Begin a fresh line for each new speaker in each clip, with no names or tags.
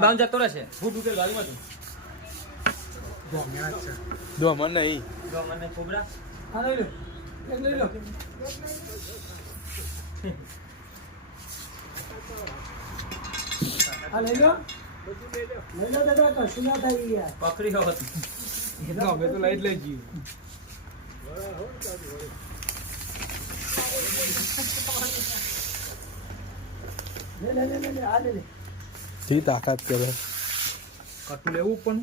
ભાવ જતો રહેશે. ફૂટ ઉકેલ બાજુમાં હતું
ગમ્યા જ છે
જો મને નહીં.
જો મને છોકરા
આ લઈ લો એક લઈ લો આ લઈ લો લઈ લો દાદા કશું ના થાય યાર
પકડી હોત.
એ તો અમે તો લઈ જ લઈ જઈએ.
લે લે લે લે લે આ લે લે
થી તાકાત કરે
કટું લેવું પણ.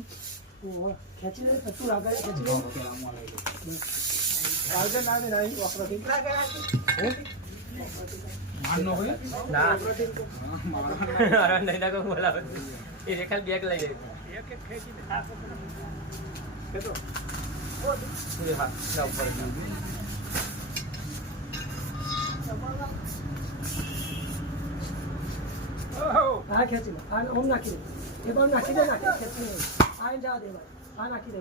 ખેંચી લે તો આગળ ખેંચી લે આગળ ના. ના નહીં વાપરો
માન નો હોય
ના અરે નહીં ના. બોલાવે એ રેખા બેગ લઈ જાય હા
આ ખેંચી લે આ ઓમ નાખી દે એ પણ નાખી દે નાખી ખેંચી લે આ જવા દે ભાઈ આ નાખી દે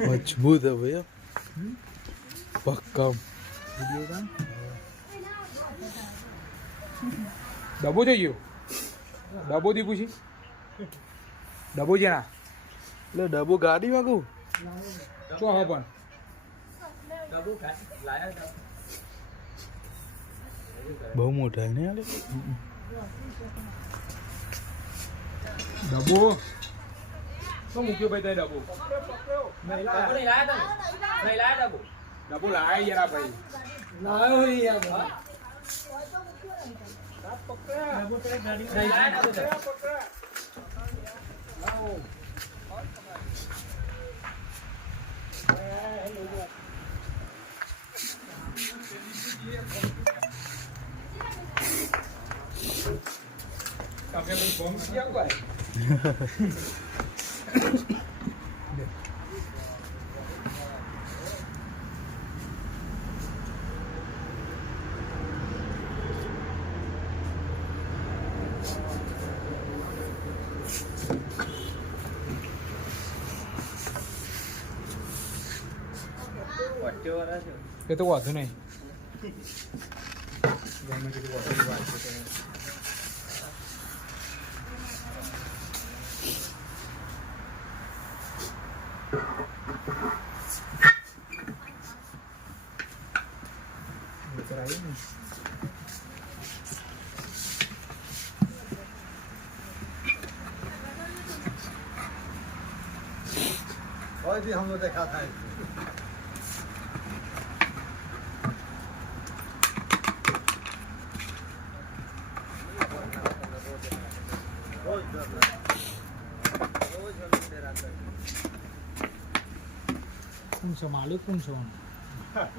મજબૂત છે
હો. ભક્કમ
ડબો ગયો ડબો દી પૂછી ડબો ના
એટલે ડબો ગાડી માંગુ
શું હવે પણ?
ડબુ લાયા
બહુ મોટા ને યાર
ડબો શું મૂક્યો ભાઈ તે ડબો
ડબુ નહીં લાયા તમે નહીં લાયા ડબુ
ડબો લાયા યાર ભાઈ.
લાયો હોય યાર ભાઈ.
નહીં લાયા ડબુ તમે.
તમે ભાઈ બોમ્બ ક્યાં ભાઈ
પટ્ટીઓ વાળા છે
એ તો વાંધો નહીં ગમે તેટલી વાંધો વાત છે તો. એ તો આવી ને.
और भी हम लोग देखा था
કોણ છે માલિક કોણ છે હા